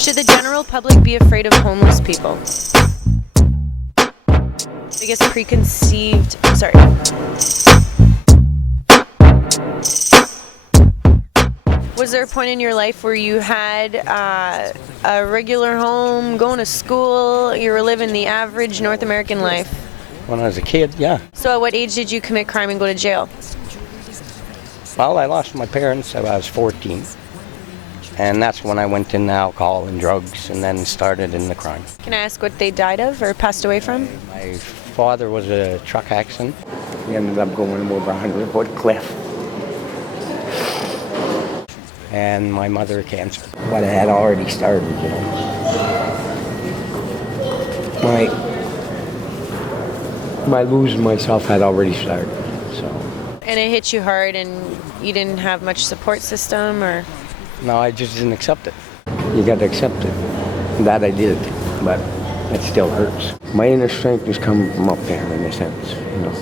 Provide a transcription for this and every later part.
Should the general public be afraid of homeless people? I guess preconceived, sorry. Was there a point in your life where you had a regular home, going to school, you were living the average North American life? When I was a kid, yeah. So at what age did you commit crime and go to jail? Well, I lost my parents when I was 14. And that's when I went into alcohol and drugs and then started in the crime. Can I ask what they died of or passed away from? My father was a truck accident. We ended up going over a 100-foot cliff. And my mother cancer. But it had already started, you know. My losing myself had already started, so. And it hit you hard and you didn't have much support system or? No, I just didn't accept it. You got to accept it. That I did, but it still hurts. My inner strength is coming from up there in a sense, you know.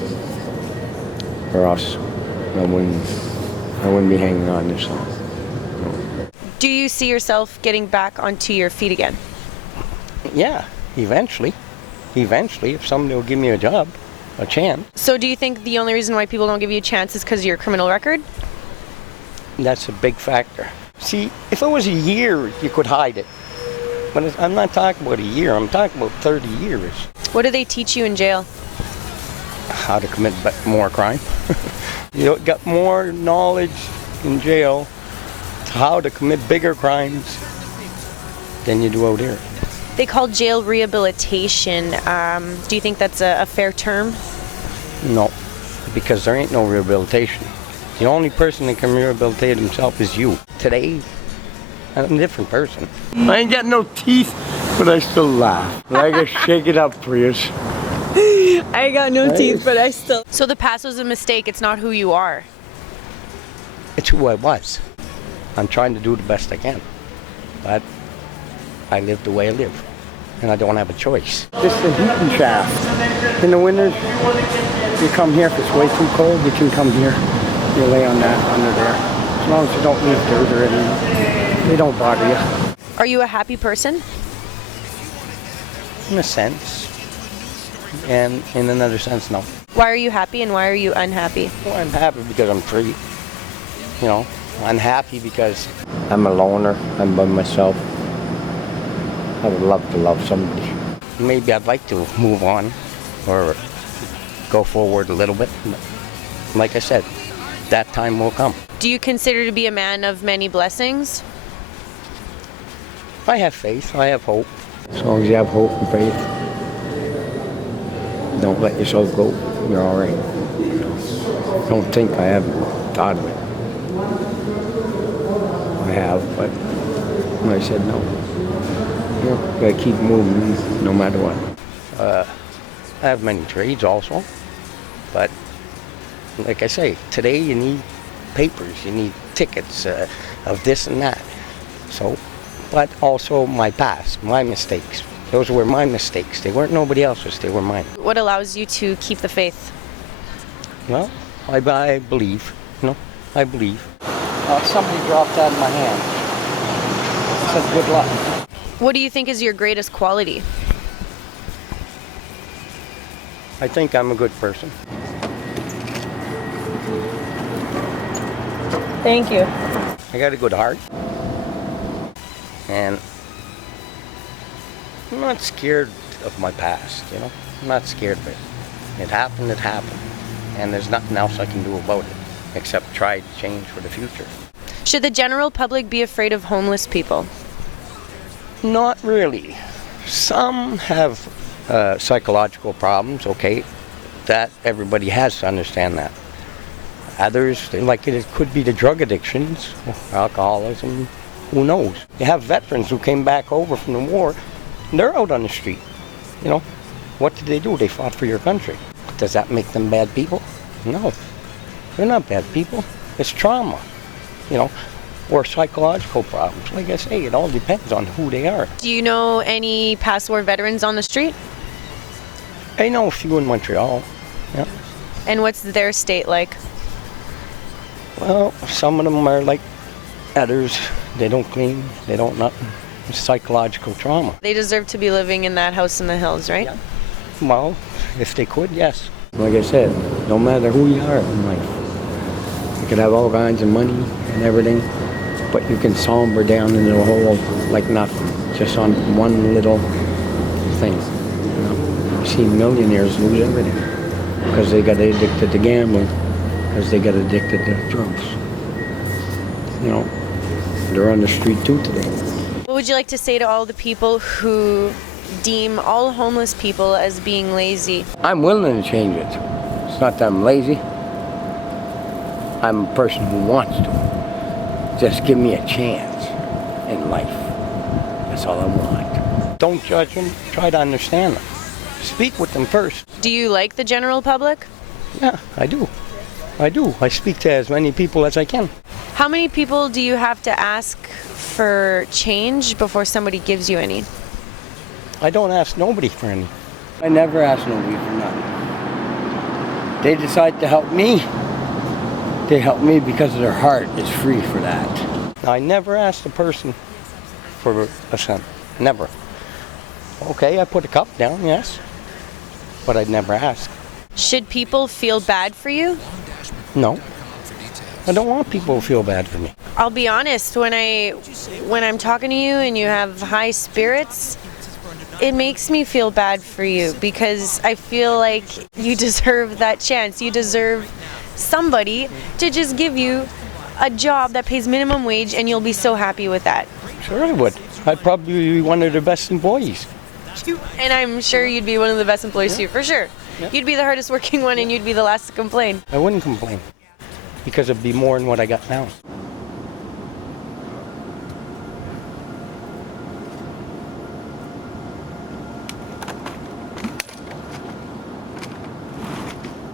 For us, I wouldn't be hanging on this long. Do you see yourself getting back onto your feet again? Yeah, eventually. Eventually, if somebody will give me a job, a chance. So do you think the only reason why people don't give you a chance is because of your criminal record? That's a big factor. See, if it was a year, you could hide it. But I'm not talking about a year, I'm talking about 30 years. What do they teach you in jail? How to commit more crime. You got more knowledge in jail how to commit bigger crimes than you do out here. They call jail rehabilitation. Do you think that's a fair term? No, because there ain't no rehabilitation. The only person that can rehabilitate himself is you. Today, I'm a different person. I ain't got no teeth, but I still laugh. I can shake it up for you. I ain't got no teeth, but I still... So the past was a mistake, it's not who you are. It's who I was. I'm trying to do the best I can. But I live the way I live. And I don't have a choice. This is the heating shaft. In the winters, you come here. If it's way too cold, you can come here. You lay on that under there. As long as you don't leave dirt or anything, they don't bother you. Are you a happy person? In a sense. And in another sense, no. Why are you happy and why are you unhappy? Well, I'm happy because I'm free. You know, unhappy because I'm a loner. I'm by myself. I would love to love somebody. maybe I'd like to move on or go forward a little bit. But like I said, that time will come. Do you consider to be a man of many blessings? I have faith. I have hope. As long as you have hope and faith, don't let yourself go. You're all right. Don't think I haven't thought of it. I have, but I said no. You know, gotta keep moving no matter what. I have many trades also, but like I say, today you need papers, you need tickets of this and that. So, but also my past, my mistakes. Those were my mistakes. They weren't nobody else's, they were mine. What allows you to keep the faith? Well, I believe, you know, I believe. Somebody dropped that in my hand. Said good luck. What do you think is your greatest quality? I think I'm a good person. Thank you. I got a good heart. And I'm not scared of my past, you know? I'm not scared of it. It happened, it happened. And there's nothing else I can do about it except try to change for the future. Should the general public be afraid of homeless people? Not really. Some have psychological problems, okay? That everybody has to understand that. Others, like it could be the drug addictions, alcoholism, who knows? You have veterans who came back over from the war, and they're out on the street. You know, what did they do? They fought for your country. Does that make them bad people? No, they're not bad people. It's trauma, you know, or psychological problems. Like I say, it all depends on who they are. Do you know any past war veterans on the street? I know a few in Montreal, yeah. And what's their state like? Well, some of them are like others. They don't clean, they don't nothing. psychological trauma. They deserve to be living in that house in the hills, right? Yeah. Well, if they could, yes. Like I said, no matter who you are in life, you could have all kinds of money and everything, but you can somber down into a hole like nothing, just on one little thing. You know? I've seen millionaires lose everything because they got addicted to gambling, because they got addicted to drugs. You know, they're on the street too today. What would you like to say to all the people who deem all homeless people as being lazy? I'm willing to change it. It's not that I'm lazy. I'm a person who wants to. Just give me a chance in life. That's all I want. Don't judge them, try to understand them. Speak with them first. Do you like the general public? Yeah, I do. I speak to as many people as I can. How many people do you have to ask for change before somebody gives you any? I don't ask nobody for any. I never ask nobody for nothing. They decide to help me. They help me because their heart is free for that. I never asked a person for a cent. Never. Okay, I put a cup down, yes. But I'd never ask. Should people feel bad for you? No. I don't want people to feel bad for me. I'll be honest, when I'm talking to you and you have high spirits, it makes me feel bad for you because I feel like you deserve that chance. You deserve somebody to just give you a job that pays minimum wage and you'll be so happy with that. Sure I would. I'd probably be one of the best employees. And I'm sure you'd be one of the best employees too, for sure. Yeah. You'd be the hardest working one and you'd be the last to complain. I wouldn't complain because it'd be more than what I got now.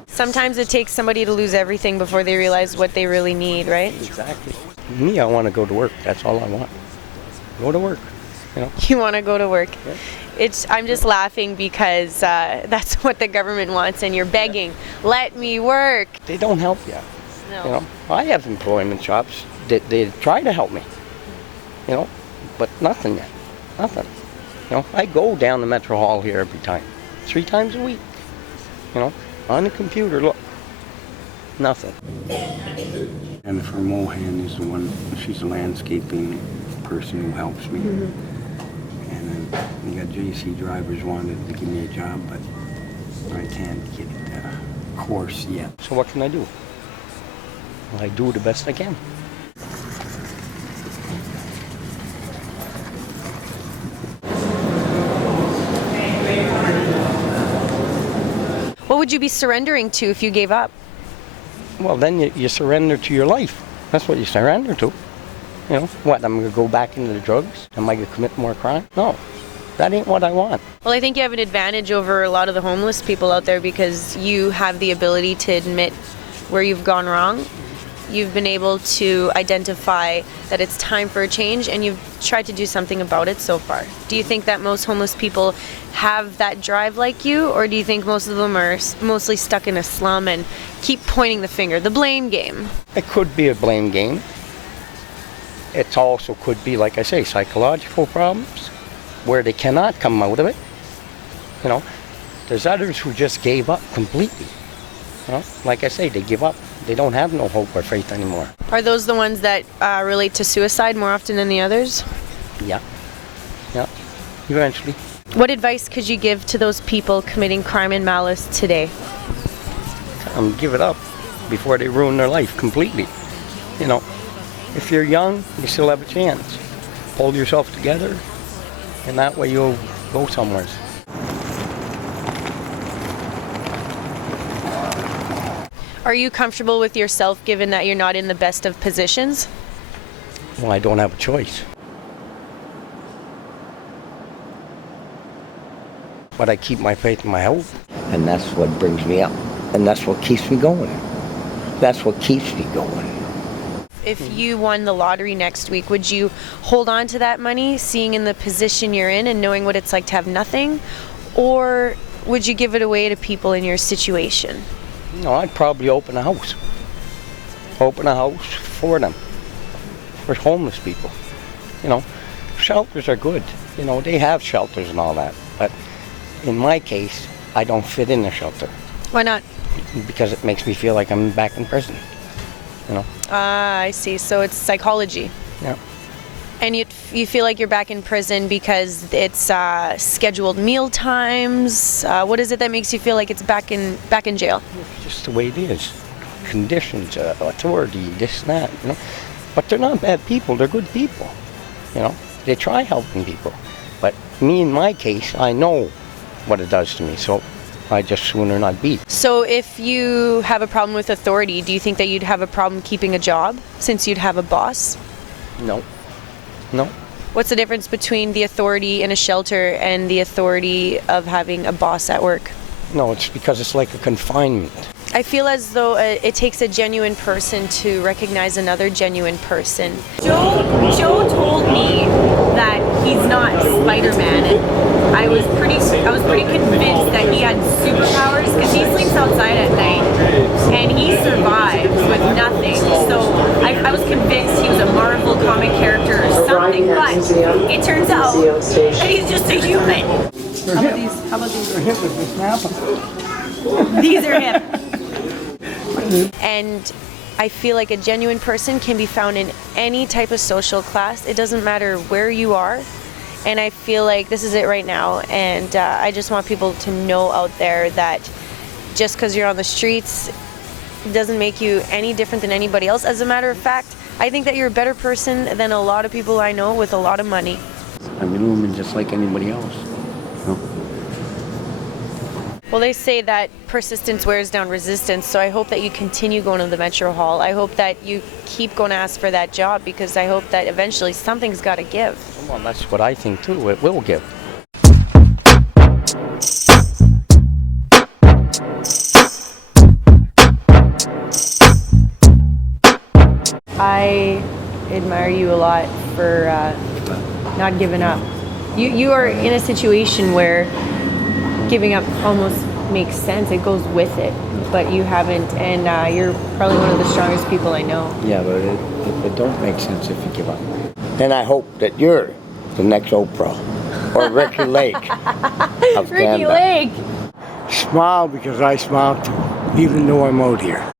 Sometimes it takes somebody to lose everything before they realize what they really need, right? Exactly. Me, I want to go to work. That's all I want. Go to work. You know? You want to go to work. Yeah. I'm just laughing because that's what the government wants and you're begging, let me work. They don't help you. No. You know, I have employment jobs that they try to help me. You know, but nothing yet. Nothing. You know, I go down to Metro Hall here every time, 3 times a week. You know, on the computer, look. Nothing. Jennifer Mohan is the one, she's a landscaping person who helps me. And then you got JC drivers wanted to give me a job, but I can't get a course yet. So what can I do? I do the best I can. What would you be surrendering to if you gave up? Well, then you surrender to your life. That's what you surrender to. You know, what, I'm going to go back into the drugs? Am I going to commit more crime? No, that ain't what I want. Well, I think you have an advantage over a lot of the homeless people out there because you have the ability to admit where you've gone wrong. You've been able to identify that it's time for a change and you've tried to do something about it so far. Do you think that most homeless people have that drive like you, or do you think most of them are mostly stuck in a slum and keep pointing the finger, the blame game? It could be a blame game. It also could be, like I say, psychological problems where they cannot come out of it. You know, there's others who just gave up completely. You know, like I say, they give up. They don't have no hope or faith anymore. Are those the ones that relate to suicide more often than the others? Yeah. Yeah. Eventually. What advice could you give to those people committing crime and malice today? Give it up before they ruin their life completely. You know, if you're young, you still have a chance. Hold yourself together, and that way you'll go somewhere. Are you comfortable with yourself given that you're not in the best of positions? Well, I don't have a choice. But I keep my faith and my hope. And that's what brings me up. And that's what keeps me going. That's what keeps me going. If you won the lottery next week, would you hold on to that money, seeing in the position you're in and knowing what it's like to have nothing? Or would you give it away to people in your situation? No, I'd probably open a house. Open a house for them. For homeless people. You know, shelters are good. You know, they have shelters and all that. But in my case, I don't fit in a shelter Why not? because it makes me feel like I'm back in prison. You know? Ah, I see. So it's psychology. Yeah. And you feel like you're back in prison because it's scheduled meal times. What is it that makes you feel like it's back in jail? Just the way it is. Conditions, authority, this and that, you know. But they're not bad people, they're good people. You know, they try helping people. But me, in my case, I know what it does to me, so I just sooner not be. So if you have a problem with authority, do you think that you'd have a problem keeping a job since you'd have a boss? No. No. What's the difference between the authority in a shelter and the authority of having a boss at work? No, it's because it's like a confinement. I feel as though it takes a genuine person to recognize another genuine person. Joe told me that he's not Spider-Man, and I was pretty convinced that he had superpowers because he sleeps outside at night and he survives with nothing. So I was convinced he was a Marvel comic character or something, but it turns out that he's just a human. How about these? These are hip. And I feel like a genuine person can be found in any type of social class. It doesn't matter where you are. And I feel like this is it right now. And I just want people to know out there that just because you're on the streets doesn't make you any different than anybody else. As a matter of fact, I think that you're a better person than a lot of people I know with a lot of money. I'm human just like anybody else. You know? Well, they say that persistence wears down resistance, so I hope that you continue going to the Metro Hall. I hope that you keep going to ask for that job because I hope that eventually something's got to give. Well, that's what I think too. It will give. I admire you a lot for not giving up. You are in a situation where giving up almost makes sense. It goes with it, but you haven't, and you're probably one of the strongest people I know. Yeah, but it don't make sense if you give up. And I hope that you're the next Oprah or Ricky Lake of Ricky Canada. Lake! Smile because I smile too, even though I'm out here.